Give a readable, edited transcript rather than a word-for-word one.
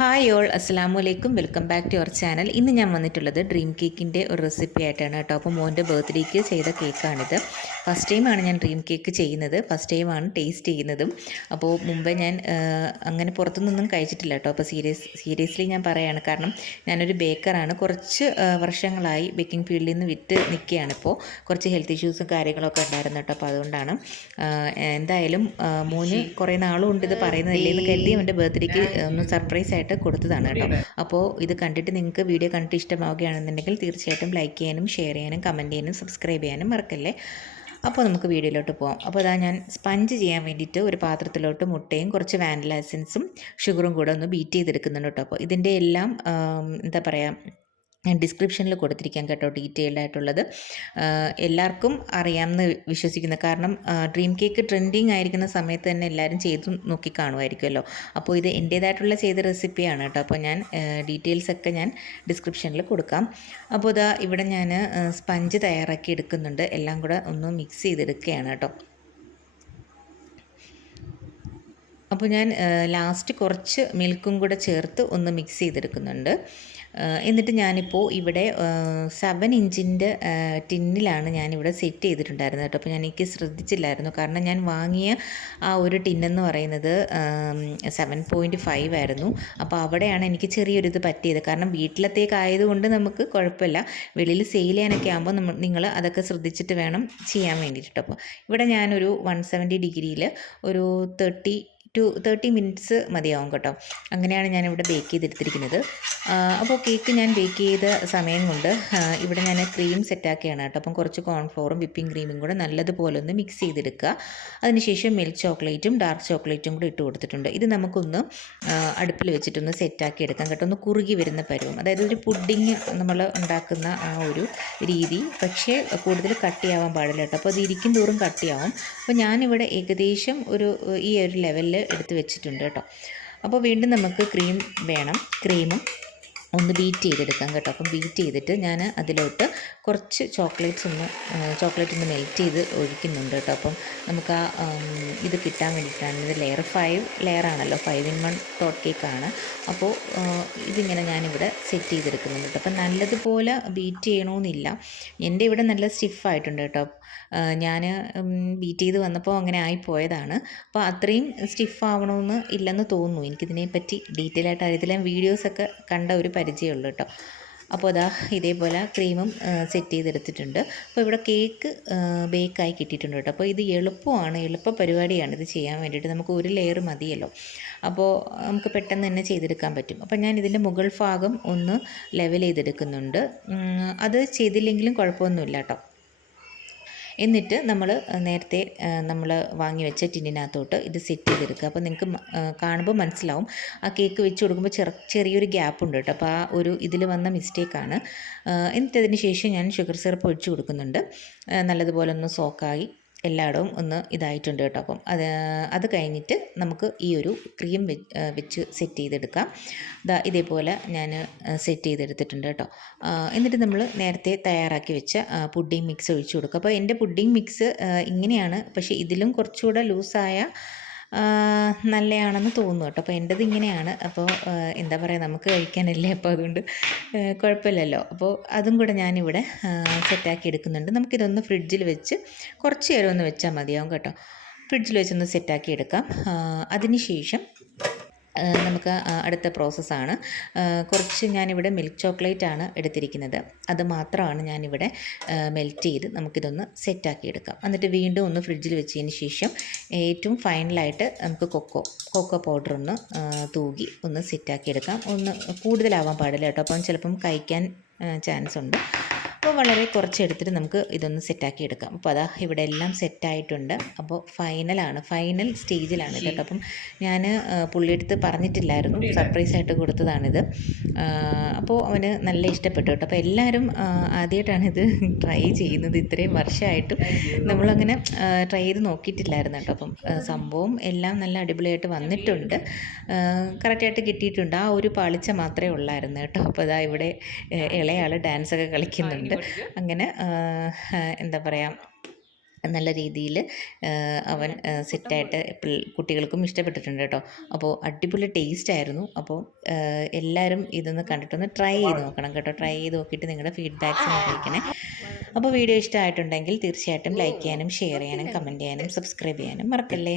Hi all, അസ്സാം വലൈക്കും. Welcome back to your channel. ഇന്ന് ഞാൻ വന്നിട്ടുള്ളത് ഡ്രീം കേക്കിൻ്റെ ഒരു റെസിപ്പി ആയിട്ടാണ് കേട്ടോ. അപ്പോൾ മോൻ്റെ ബർത്ത്ഡേക്ക് ചെയ്ത കേക്കാണിത്. ഫസ്റ്റ് ടൈമാണ് ഞാൻ ഡ്രീം കേക്ക് ചെയ്യുന്നത്, ഫസ്റ്റ് ടൈമാണ് ടേസ്റ്റ് ചെയ്യുന്നതും. അപ്പോൾ മുമ്പേ ഞാൻ അങ്ങനെ പുറത്തുനിന്നൊന്നും കഴിച്ചിട്ടില്ല കേട്ടോ. അപ്പോൾ സീരിയസ്ലി ഞാൻ പറയുകയാണ്, കാരണം ഞാനൊരു ബേക്കറാണ്. കുറച്ച് വർഷങ്ങളായി ബേക്കിംഗ് ഫീൽഡിൽ നിന്ന് വിട്ട് നിൽക്കുകയാണ്. ഇപ്പോൾ കുറച്ച് ഹെൽത്ത് ഇഷ്യൂസും കാര്യങ്ങളൊക്കെ ഉണ്ടായിരുന്നു കേട്ടോ. അപ്പോൾ അതുകൊണ്ടാണ് എന്തായാലും മോന് കുറേ നാളും ഉണ്ട് ഇത് പറയുന്നതില്ലെന്ന് കരുതി അവൻ്റെ ബർത്ത്ഡേക്ക് ഒന്ന് സർപ്രൈസ് ആയിട്ട് കൊടുത്തതാണ് കേട്ടോ. അപ്പോൾ ഇത് കണ്ടിട്ട് നിങ്ങൾക്ക് വീഡിയോ കണ്ടിട്ട് ഇഷ്ടമാവുകയാണെന്നുണ്ടെങ്കിൽ തീർച്ചയായിട്ടും ലൈക്ക് ചെയ്യാനും ഷെയർ ചെയ്യാനും കമൻറ്റ് ചെയ്യാനും സബ്സ്ക്രൈബ് ചെയ്യാനും മറക്കല്ലേ. അപ്പോൾ നമുക്ക് വീഡിയോയിലോട്ട് പോകാം. അപ്പോൾ അതാ ഞാൻ സ്പഞ്ച് ചെയ്യാൻ വേണ്ടിയിട്ട് ഒരു പാത്രത്തിലോട്ട് മുട്ടയും കുറച്ച് വാനില എസൻസും ഷുഗറും കൂടെ ഒന്ന് ബീറ്റ് ചെയ്തെടുക്കുന്നുണ്ട് കേട്ടോ. അപ്പോൾ ഇതിൻ്റെ എല്ലാം എന്താ പറയുക, ഞാൻ ഡിസ്ക്രിപ്ഷനിൽ കൊടുത്തിരിക്കാം കേട്ടോ, ഡീറ്റെയിൽഡ് ആയിട്ടുള്ളത്. എല്ലാവർക്കും അറിയാമെന്ന് വിശ്വസിക്കുന്നു, കാരണം ഡ്രീം കേക്ക് ട്രെൻഡിങ് ആയിരിക്കുന്ന സമയത്ത് തന്നെ എല്ലാവരും ചെയ്തു നോക്കി കാണുമായിരിക്കുമല്ലോ. അപ്പോൾ ഇത് എൻ്റേതായിട്ടുള്ള ചെയ്ത റെസിപ്പിയാണ് കേട്ടോ. അപ്പോൾ ഞാൻ ഡീറ്റെയിൽസൊക്കെ ഞാൻ ഡിസ്ക്രിപ്ഷനിൽ കൊടുക്കാം. അപ്പോൾ ഇതാ ഇവിടെ ഞാൻ സ്പഞ്ച് തയ്യാറാക്കി എടുക്കുന്നുണ്ട്. എല്ലാം കൂടെ ഒന്ന് മിക്സ് ചെയ്തെടുക്കുകയാണ് കേട്ടോ. അപ്പോൾ ഞാൻ ലാസ്റ്റ് കുറച്ച് മിൽക്കും കൂടെ ചേർത്ത് ഒന്ന് മിക്സ് ചെയ്തെടുക്കുന്നുണ്ട്. എന്നിട്ട് ഞാനിപ്പോൾ ഇവിടെ 7 ഇഞ്ചിൻ്റെ ടിന്നിലാണ് ഞാനിവിടെ സെറ്റ് ചെയ്തിട്ടുണ്ടായിരുന്നത് കേട്ടോ. അപ്പോൾ എനിക്ക് ശ്രദ്ധിച്ചില്ലായിരുന്നു, കാരണം ഞാൻ വാങ്ങിയ ആ ഒരു ടിന്നെന്ന് പറയുന്നത് 7.5 ആയിരുന്നു. അപ്പോൾ അവിടെയാണ് എനിക്ക് ചെറിയൊരിത് പറ്റിയത്. കാരണം വീട്ടിലത്തേക്കായതുകൊണ്ട് നമുക്ക് കുഴപ്പമില്ല, വെളിയിൽ സെയിൽ ചെയ്യാനൊക്കെ ആകുമ്പോൾ നിങ്ങൾ അതൊക്കെ ശ്രദ്ധിച്ചിട്ട് വേണം ചെയ്യാൻ വേണ്ടിയിട്ട്. അപ്പോൾ ഇവിടെ ഞാനൊരു 170 ഡിഗ്രിയിൽ ഒരു 30 മിനിറ്റ്സ് മതിയാവും കേട്ടോ. അങ്ങനെയാണ് ഞാനിവിടെ ബേക്ക് ചെയ്തെടുത്തിരിക്കുന്നത്. അപ്പോൾ കേക്ക് ഞാൻ ബേക്ക് ചെയ്ത സമയം കൊണ്ട് ഇവിടെ ഞാൻ ക്രീം സെറ്റാക്കിയാണ് കേട്ടോ. അപ്പം കുറച്ച് കോൺഫ്ലോറും വിപ്പിംഗ് ക്രീമും കൂടെ നല്ലതുപോലെ ഒന്ന് മിക്സ് ചെയ്തെടുക്കുക. അതിനുശേഷം മിൽക്ക് ചോക്ലേറ്റും ഡാർക്ക് ചോക്ലേറ്റും കൂടെ ഇട്ട് കൊടുത്തിട്ടുണ്ട്. ഇത് നമുക്കൊന്ന് അടുപ്പിൽ വെച്ചിട്ടൊന്ന് സെറ്റാക്കി എടുക്കാം കേട്ടോ. ഒന്ന് കുറുകി വരുന്ന പരുവം, അതായത് ഒരു പുഡിങ് നമ്മൾ ഉണ്ടാക്കുന്ന ആ ഒരു രീതി, പക്ഷേ കൂടുതൽ കട്ടിയാവാൻ പാടില്ല കേട്ടോ. അപ്പോൾ അത് ഇരിക്കും തോറും കട്ടിയാവും. അപ്പോൾ ഞാനിവിടെ ഏകദേശം ഈ ഒരു ലെവലിൽ എടുത്ത് വെച്ചിട്ടുണ്ട് കേട്ടോ. അപ്പോൾ വീണ്ടും നമുക്ക് ക്രീമും ഒന്ന് ബീറ്റ് ചെയ്തെടുക്കാം കേട്ടോ. അപ്പം ബീറ്റ് ചെയ്തിട്ട് ഞാൻ അതിലോട്ട് കുറച്ച് ചോക്ലേറ്റ് ഒന്ന് മെൽറ്റ് ചെയ്ത് ഒഴിക്കുന്നുണ്ട് കേട്ടോ. അപ്പം നമുക്ക് ആ ഇത് കിട്ടാൻ വേണ്ടിയിട്ടാണ്. ഇത് 5 ലെയറാണല്ലോ, 5 in 1 ടോട്ട് കേക്കാണ്. അപ്പോൾ ഇതിങ്ങനെ ഞാനിവിടെ സെറ്റ് ചെയ്തെടുക്കുന്നുണ്ട് കേട്ടോ. അപ്പം നല്ലതുപോലെ ബീറ്റ് ചെയ്യണമെന്നില്ല, എൻ്റെ ഇവിടെ നല്ല സ്റ്റിഫായിട്ടുണ്ട് കേട്ടോ. ഞാൻ ബീറ്റ് ചെയ്ത് വന്നപ്പോൾ അങ്ങനെ ആയിപ്പോയതാണ്. അപ്പോൾ അത്രയും സ്റ്റിഫ് ആവണമെന്ന് ഇല്ലെന്ന് തോന്നുന്നു. എനിക്കിതിനെപ്പറ്റി ഡീറ്റെയിൽ ആയിട്ട് അറിയത്തില്ല, വീഡിയോസൊക്കെ കണ്ട ഒരു പരിചയമുള്ളൂ കേട്ടോ. അപ്പോൾ അതാ ഇതേപോലെ ക്രീമും സെറ്റ് ചെയ്തെടുത്തിട്ടുണ്ട്. അപ്പോൾ ഇവിടെ കേക്ക് ബേക്കായി കിട്ടിയിട്ടുണ്ട് കേട്ടോ. അപ്പോൾ ഇത് എളുപ്പ പരിപാടിയാണ് ഇത് ചെയ്യാൻ വേണ്ടിയിട്ട്. നമുക്ക് ഒരു ലെയർ മതിയല്ലോ, അപ്പോൾ നമുക്ക് പെട്ടെന്ന് തന്നെ ചെയ്തെടുക്കാൻ പറ്റും. അപ്പോൾ ഞാൻ ഇതിൻ്റെ മുകൾ ഭാഗം ഒന്ന് ലെവൽ ചെയ്തെടുക്കുന്നുണ്ട്. അത് ചെയ്തില്ലെങ്കിലും കുഴപ്പമൊന്നുമില്ല കേട്ടോ. എന്നിട്ട് നേരത്തെ നമ്മൾ വാങ്ങി വെച്ച ടിന്നിനകത്തോട്ട് ഇത് സെറ്റ് ചെയ്തെടുക്കുക. അപ്പോൾ നിങ്ങൾക്ക് കാണുമ്പോൾ മനസ്സിലാവും, ആ കേക്ക് വെച്ച് കൊടുക്കുമ്പോൾ ചെറിയൊരു ഗ്യാപ്പ് ഉണ്ട് കേട്ടോ. അപ്പോൾ ആ ഒരു ഇതിൽ വന്ന മിസ്റ്റേക്കാണ്. എന്നിട്ടതിന് ശേഷം ഞാൻ ഷുഗർ സിറപ്പ് ഒഴിച്ച് കൊടുക്കുന്നുണ്ട്. നല്ലതുപോലെ ഒന്ന് സോക്കായി എല്ലായിടവും ഒന്ന് ഇതായിട്ടുണ്ട് കേട്ടോ. അപ്പം അത് കഴിഞ്ഞിട്ട് നമുക്ക് ഈ ഒരു ക്രീം വെച്ച് സെറ്റ് ചെയ്തെടുക്കാം. ഇതേപോലെ ഞാൻ സെറ്റ് ചെയ്തെടുത്തിട്ടുണ്ട് കേട്ടോ. എന്നിട്ട് നമ്മൾ നേരത്തെ തയ്യാറാക്കി വെച്ച പുഡിംഗ് മിക്സ് ഒഴിച്ചു കൊടുക്കുക. അപ്പോൾ എൻ്റെ പുഡിംഗ് മിക്സ് ഇങ്ങനെയാണ്, പക്ഷേ ഇതിലും കുറച്ചുകൂടെ ലൂസായ നല്ലതാണെന്ന് തോന്നുന്നു കേട്ടോ. അപ്പോൾ എൻ്റെത് ഇങ്ങനെയാണ്. അപ്പോൾ എന്താ പറയുക, നമുക്ക് കഴിക്കാനല്ലേ, അപ്പോൾ അതുകൊണ്ട് കുഴപ്പമില്ലല്ലോ. അപ്പോൾ അതും കൂടെ ഞാനിവിടെ സെറ്റാക്കി എടുക്കുന്നുണ്ട്. നമുക്കിതൊന്ന് ഫ്രിഡ്ജിൽ വെച്ച് കുറച്ച് നേരം ഒന്ന് വെച്ചാൽ മതിയാവും കേട്ടോ. ഫ്രിഡ്ജിൽ വെച്ചൊന്ന് സെറ്റാക്കി എടുക്കാം. അതിന് ശേഷം നമുക്ക് അടുത്ത പ്രോസസ്സാണ്. കുറച്ച് ഞാനിവിടെ മിൽക്ക് ചോക്ലേറ്റ് ആണ് എടുത്തിരിക്കുന്നത്. അത് മാത്രമാണ് ഞാനിവിടെ മെൽറ്റ് ചെയ്ത് നമുക്കിതൊന്ന് സെറ്റാക്കി എടുക്കാം. എന്നിട്ട് വീണ്ടും ഒന്ന് ഫ്രിഡ്ജിൽ വെച്ചതിന് ശേഷം ഏറ്റവും ഫൈനലായിട്ട് നമുക്ക് കൊക്കോ പൗഡർ ഒന്ന് തൂകി ഒന്ന് സെറ്റാക്കി എടുക്കാം. ഒന്ന് കൂടുതലാവാൻ പാടില്ല കേട്ടോ, അപ്പം ചിലപ്പം കഴിക്കാൻ ചാൻസ് ഉണ്ട്. അപ്പോൾ വളരെ കുറച്ചെടുത്തിട്ട് നമുക്ക് ഇതൊന്ന് സെറ്റാക്കി എടുക്കാം. അപ്പോൾ അതാ ഇവിടെ എല്ലാം സെറ്റായിട്ടുണ്ട്. അപ്പോൾ ഫൈനൽ സ്റ്റേജിലാണ് കേട്ടോ. അപ്പം ഞാൻ പുള്ളിയെടുത്ത് പറഞ്ഞിട്ടില്ലായിരുന്നു, സർപ്രൈസായിട്ട് കൊടുത്തതാണിത്. അപ്പോൾ അവന് നല്ല ഇഷ്ടപ്പെട്ടു കേട്ടോ. അപ്പോൾ എല്ലാവരും ആദ്യമായിട്ടാണ് ഇത് ട്രൈ ചെയ്യുന്നത്. ഇത്രയും വർഷമായിട്ടും നമ്മളങ്ങനെ ട്രൈ ചെയ്ത് നോക്കിയിട്ടില്ലായിരുന്നു കേട്ടോ. അപ്പം സംഭവം എല്ലാം നല്ല അടിപൊളിയായിട്ട് വന്നിട്ടുണ്ട്, കറക്റ്റായിട്ട് കിട്ടിയിട്ടുണ്ട്. ആ ഒരു പാളിച്ച മാത്രമേ ഉള്ളായിരുന്നു കേട്ടോ. അപ്പോൾ അതാ ഇവിടെ ഇളയാൾ ഡാൻസൊക്കെ കളിക്കുന്നുണ്ട്. അങ്ങനെ എന്താ പറയുക, നല്ല രീതിയിൽ അവൻ സെറ്റായിട്ട് കുട്ടികൾക്കും ഇഷ്ടപ്പെട്ടിട്ടുണ്ട് കേട്ടോ. അപ്പോൾ അടിപൊളി ടേസ്റ്റ് ആയിരുന്നു. അപ്പോൾ എല്ലാവരും ഇതൊന്ന് കണ്ടിട്ടൊന്ന് ട്രൈ ചെയ്ത് നോക്കണം കേട്ടോ. ട്രൈ ചെയ്ത് നോക്കിയിട്ട് നിങ്ങളുടെ ഫീഡ്ബാക്ക്സ് ഒന്ന് അറിയിക്കണേ. അപ്പോൾ വീഡിയോ ഇഷ്ടമായിട്ടുണ്ടെങ്കിൽ തീർച്ചയായിട്ടും ലൈക്ക് ചെയ്യാനും ഷെയർ ചെയ്യാനും കമൻറ്റ് ചെയ്യാനും സബ്സ്ക്രൈബ് ചെയ്യാനും മറക്കല്ലേ.